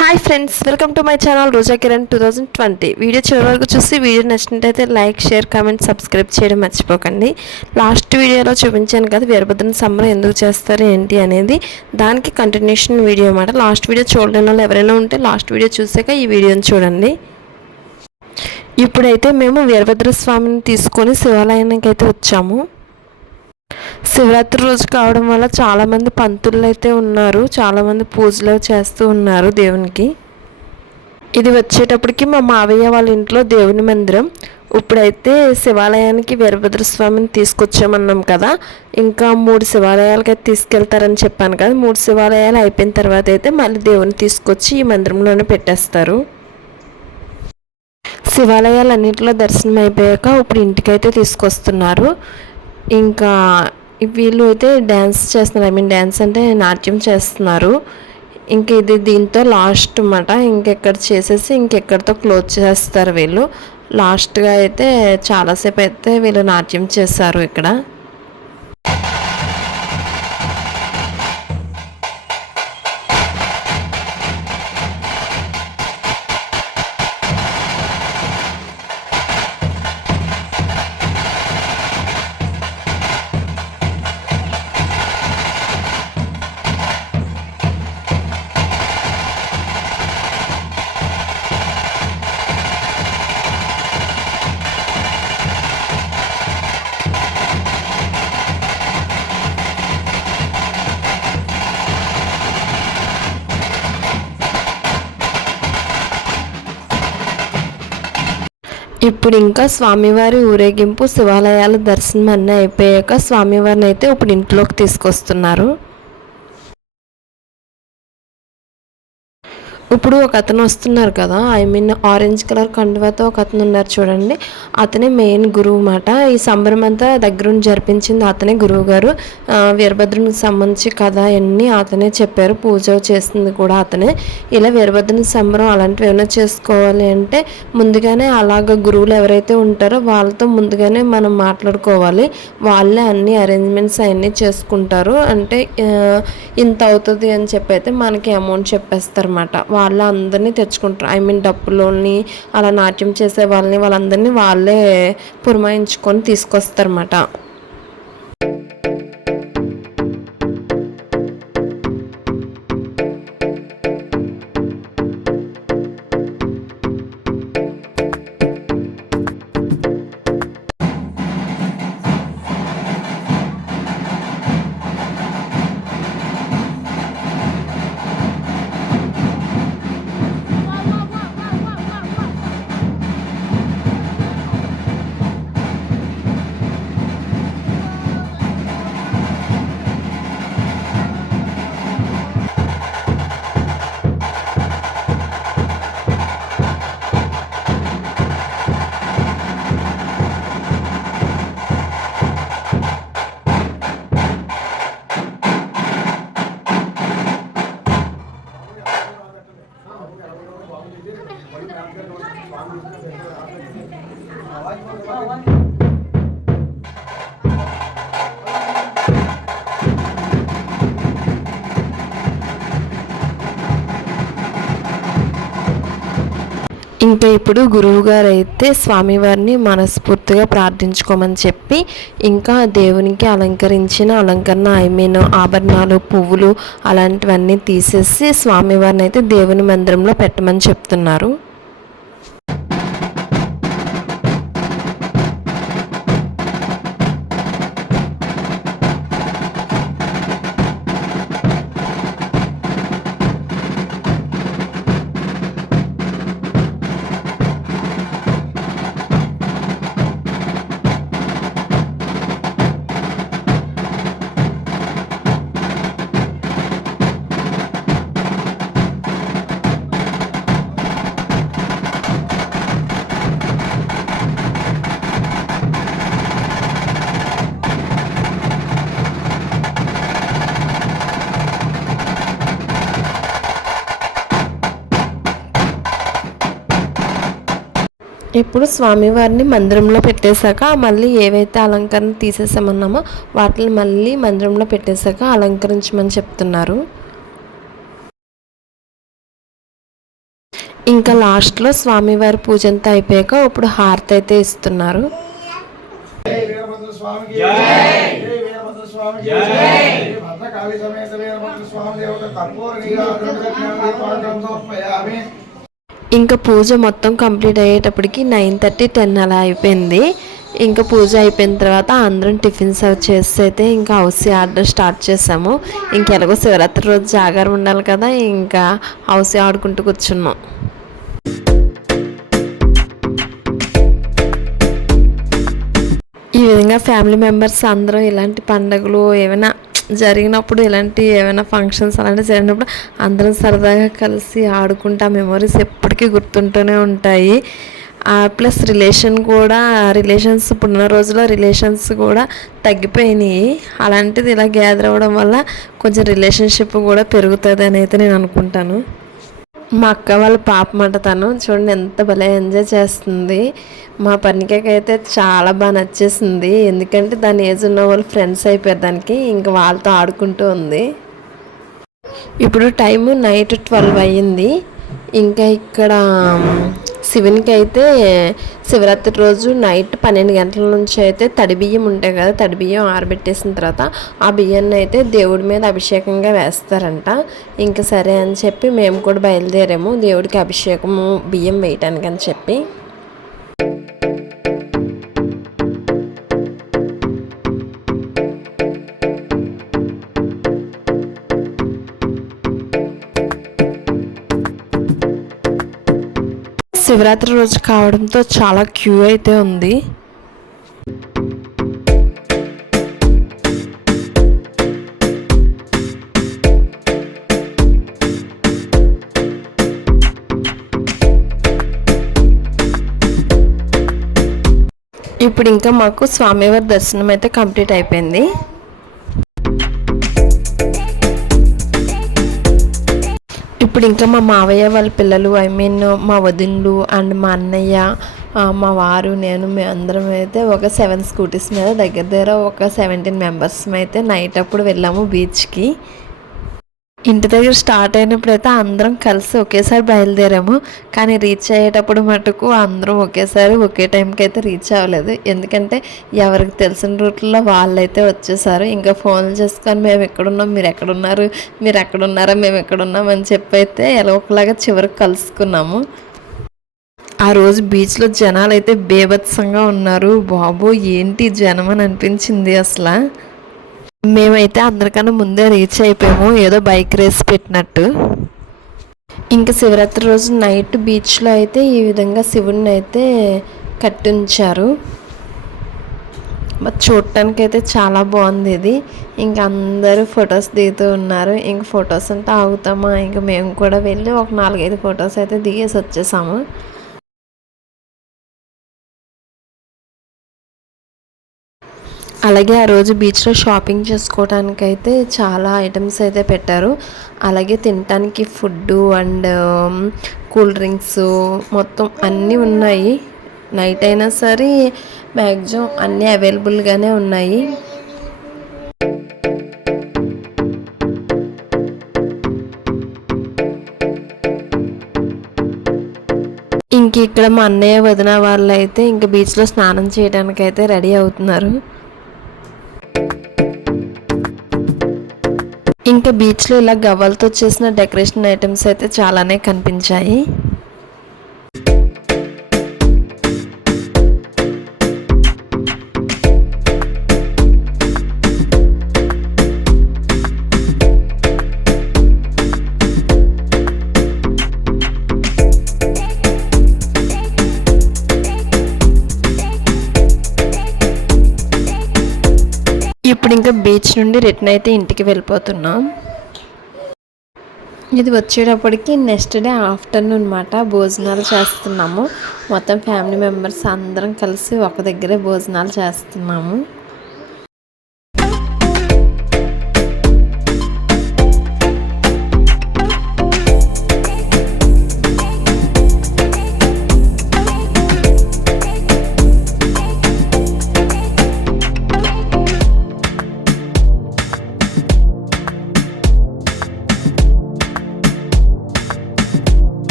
Hi friends, welcome to my channel Roja Kiran 2020. Video చివరి వరకు చూసి వీడియో నచ్చినట్టయితే లైక్, షేర్, కామెంట్, సబ్స్క్రైబ్ చేయడం మర్చిపోకండి. లాస్ట్ వీడియోలో చూపించాను కదా వీరభద్రుని సంబరం ఎందుకు చేస్తారు ఏంటి అనేది, దానికి కంటిన్యూషన్ వీడియో అన్నమాట. లాస్ట్ వీడియో చూడలేని వాళ్ళు ఎవరైనా ఉంటే లాస్ట్ వీడియో చూసాక ఈ వీడియోని చూడండి. ఇప్పుడైతే మేము వీరభద్ర స్వామిని తీసుకొని శివాలయానికి అయితే వచ్చాము. శివరాత్రి రోజు కావడం వల్ల చాలామంది పంతులు అయితే ఉన్నారు, చాలామంది పూజలు చేస్తూ ఉన్నారు దేవునికి. ఇది వచ్చేటప్పటికి మా మావయ్య వాళ్ళ ఇంట్లో దేవుని మందిరం. ఇప్పుడైతే శివాలయానికి వీరభద్ర స్వామిని తీసుకొచ్చామన్నాం కదా, ఇంకా 3 శివాలయాలకి అయితే తీసుకెళ్తారని చెప్పాను కదా. 3 శివాలయాలు అయిపోయిన తర్వాత అయితే మళ్ళీ దేవుని తీసుకొచ్చి ఈ మందిరంలోనే పెట్టేస్తారు. శివాలయాలన్నింటిలో దర్శనం అయిపోయాక ఇప్పుడు ఇంటికైతే తీసుకొస్తున్నారు. ఇంకా వీళ్ళు అయితే డ్యాన్స్ చేస్తున్నారు, డ్యాన్స్ అంటే నాట్యం చేస్తున్నారు. ఇంక ఇది దీంతో లాస్ట్ అన్నమాట. ఇంకెక్కడ చేసేసి ఇంకెక్కడితో క్లోజ్ చేస్తారు వీళ్ళు. లాస్ట్గా అయితే చాలాసేపు అయితే వీళ్ళు నాట్యం చేశారు ఇక్కడ. ఇప్పుడు ఇంకా స్వామివారి ఊరేగింపు, శివాలయాల దర్శనం అన్నీ అయిపోయాక స్వామివారిని అయితే ఇప్పుడు ఇంట్లోకి తీసుకొస్తున్నారు. ఇప్పుడు ఒక అతను వస్తున్నారు కదా, ఆరెంజ్ కలర్ కండువాతో ఒక అతను ఉన్నారు చూడండి, అతనే మెయిన్ గురువు మాట. ఈ సంబరం అంతా దగ్గరుండి జరిపించింది అతనే గురువు గారు. వీరభద్రునికి సంబంధించి కథ అన్నీ అతనే చెప్పారు, పూజ చేసింది కూడా అతనే. ఇలా వీరభద్రుని సంబరం అలాంటివి ఏమైనా చేసుకోవాలి అంటే ముందుగానే అలాగ గురువులు ఎవరైతే ఉంటారో వాళ్ళతో ముందుగానే మనం మాట్లాడుకోవాలి. వాళ్ళే అన్ని అరేంజ్మెంట్స్ అవన్నీ చేసుకుంటారు. అంటే ఇంత అవుతుంది అని చెప్పి అయితే మనకి అమౌంట్ చెప్పేస్తారన్నమాట. వాళ్ళ అందరినీ తెచ్చుకుంటారు, డప్పులోని అలా నాట్యం చేసే వాళ్ళందరినీ వాళ్ళే పురమాయించుకొని తీసుకొస్తారన్నమాట. ఇంకా ఇప్పుడు గురువుగారు అయితే స్వామివారిని మనస్ఫూర్తిగా ప్రార్థించుకోమని చెప్పి ఇంకా దేవునికి అలంకరించిన అలంకరణ ఆభరణాలు, పువ్వులు అలాంటివన్నీ తీసేసి స్వామివారిని అయితే దేవుని మందిరంలో పెట్టమని చెప్తున్నారు. ఇప్పుడు స్వామివారిని మందిరంలో పెట్టేశాక మళ్ళీ ఏవైతే అలంకరణ తీసేసామన్నామో వాటిని మళ్ళీ మందిరంలో పెట్టేశాక అలంకరించమని చెప్తున్నారు. ఇంకా లాస్ట్లో స్వామివారి పూజ అంతా అయిపోయాక ఇప్పుడు హారతి అయితే ఇస్తున్నారు. ఇంకా పూజ మొత్తం కంప్లీట్ అయ్యేటప్పటికి 9:30, 10 అలా అయిపోయింది. ఇంకా పూజ అయిపోయిన తర్వాత అందరం టిఫిన్ సర్వ్ చేసి అయితే ఇంకా హౌస్ ఆడడం స్టార్ట్ చేసాము. ఇంకెలాగో శివరాత్రి రోజు జాగారం ఉండాలి కదా, ఇంకా హౌస్ ఆడుకుంటూ కూర్చున్నాం. ఈ విధంగా ఫ్యామిలీ మెంబర్స్ అందరం ఇలాంటి పండుగలు ఏమైనా జరిగినప్పుడు, ఇలాంటి ఏమైనా ఫంక్షన్స్ అలాంటివి జరిగినప్పుడు అందరం సరదాగా కలిసి ఆడుకుంటా మెమరీస్ ఎప్పటికీ గుర్తుంటూనే ఉంటాయి. ప్లస్ రిలేషన్స్ ఇప్పుడున్న రోజుల్లో రిలేషన్స్ కూడా తగ్గిపోయినాయి. అలాంటిది ఇలా గ్యాదర్ అవ్వడం వల్ల కొంచెం రిలేషన్షిప్ కూడా పెరుగుతుంది అని అయితే నేను అనుకుంటాను. మా అక్క వాళ్ళ పాప మాట తను చూడండి ఎంత భలే ఎంజాయ్ చేస్తుంది. మా పర్ణికకైతే చాలా బాగా నచ్చేసింది. ఎందుకంటే దాని ఏజ్ ఉన్న వాళ్ళు ఫ్రెండ్స్ అయిపోయారు దానికి, ఇంకా వాళ్ళతో ఆడుకుంటూ ఉంది. ఇప్పుడు టైము నైట్ 12 అయ్యింది. ఇంకా ఇక్కడ శివునికి అయితే శివరాత్రి రోజు నైట్ 12 గంటల నుంచి అయితే తడి బియ్యం ఉంటాయి కదా, తడి బియ్యం ఆరబెట్టేసిన తర్వాత ఆ బియ్యాన్ని అయితే దేవుడి మీద అభిషేకంగా వేస్తారంట. ఇంకా సరే అని చెప్పి మేము కూడా బయలుదేరాము దేవుడికి అభిషేకము బియ్యం వేయటానికి అని చెప్పి. శివరాత్రి రోజు కావడంతో చాలా క్యూ అయితే ఉంది. ఇప్పుడు ఇంకా మాకు స్వామివారి దర్శనం అయితే కంప్లీట్ అయిపోయింది. ఇప్పుడు ఇంకా మా మావయ్య వాళ్ళ పిల్లలు మా వదినలు అండ్ మా అన్నయ్య, మా వారు, నేను మేమందరం అయితే ఒక 7 స్కూటీస్ మీద దగ్గర ఒక 17 మెంబర్స్ అయితే నైట్ అప్పుడు వెళ్ళాము బీచ్కి. ఇంటి దగ్గర స్టార్ట్ అయినప్పుడు అయితే అందరం కలిసి ఒకేసారి బయలుదేరాము. కానీ రీచ్ అయ్యేటప్పుడు మటుకు అందరం ఒకే టైంకి అయితే రీచ్ అవ్వలేదు. ఎందుకంటే ఎవరికి తెలిసిన రూట్లో వాళ్ళైతే వచ్చేసారు. ఇంకా ఫోన్లు చేసుకొని మేము ఎక్కడున్నాం, మీరు ఎక్కడున్నారు, మీరు ఎక్కడున్నారా, మేము ఎక్కడున్నాం అని చెప్పి అయితే ఎలా ఒకలాగా చివరికి కలుసుకున్నాము. ఆ రోజు బీచ్లో జనాలు అయితే బేభత్సంగా ఉన్నారు. బాబు ఏంటి జనం అని అనిపించింది అసలు. మేమైతే అందరికన్నా ముందే రీచ్ అయిపోయాము, ఏదో బైక్ రేస్ పెట్టినట్టు. ఇంకా శివరాత్రి రోజు నైట్ బీచ్లో అయితే ఈ విధంగా శివుడిని అయితే కట్టించారు. చూడటానికి అయితే చాలా బాగుంది ఇది. ఇంకా అందరూ ఫొటోస్ దిగుతూ ఉన్నారు. ఇంక ఫొటోస్ అంటే ఆగుతామా, ఇంకా మేము కూడా వెళ్ళి ఒక 4-5 ఫొటోస్ అయితే దిగేసి వచ్చేసాము. అలాగే ఆ రోజు బీచ్లో షాపింగ్ చేసుకోవడానికి అయితే చాలా ఐటమ్స్ అయితే పెట్టారు. అలాగే తినడానికి ఫుడ్డు అండ్ కూల్ డ్రింక్స్ మొత్తం అన్నీ ఉన్నాయి. నైట్ అయినా సరే మ్యాక్సిమం అన్నీ అవైలబుల్గానే ఉన్నాయి. ఇంక ఇక్కడ మా అన్నయ్య వదిన వాళ్ళు అయితే ఇంక బీచ్లో స్నానం చేయడానికి అయితే రెడీ అవుతున్నారు. ఇంకా బీచ్లో ఇలా గవ్వలతో చేసిన డెకరేషన్ ఐటమ్స్ అయితే చాలానే కనిపించాయి. ఇప్పుడు ఇంకా బీచ్ నుండి రిటర్న్ అయితే ఇంటికి వెళ్ళిపోతున్నాం. ఇది వచ్చేటప్పటికి నెక్స్ట్ డే ఆఫ్టర్నూన్ మాట భోజనాలు చేస్తున్నాము. మొత్తం ఫ్యామిలీ మెంబర్స్ అందరం కలిసి ఒక దగ్గరే భోజనాలు చేస్తున్నాము.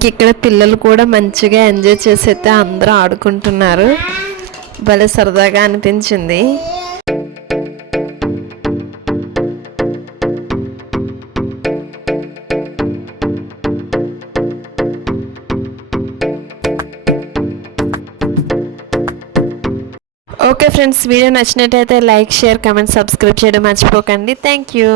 ఇంక ఇక్కడ పిల్లలు కూడా మంచిగా ఎంజాయ్ చేసి అయితే అందరూ ఆడుకుంటున్నారు. భలే సరదాగా అనిపించింది. ఓకే ఫ్రెండ్స్, వీడియో నచ్చినట్టయితే లైక్, షేర్, కామెంట్, సబ్స్క్రైబ్ చేయడం మర్చిపోకండి. Thank you.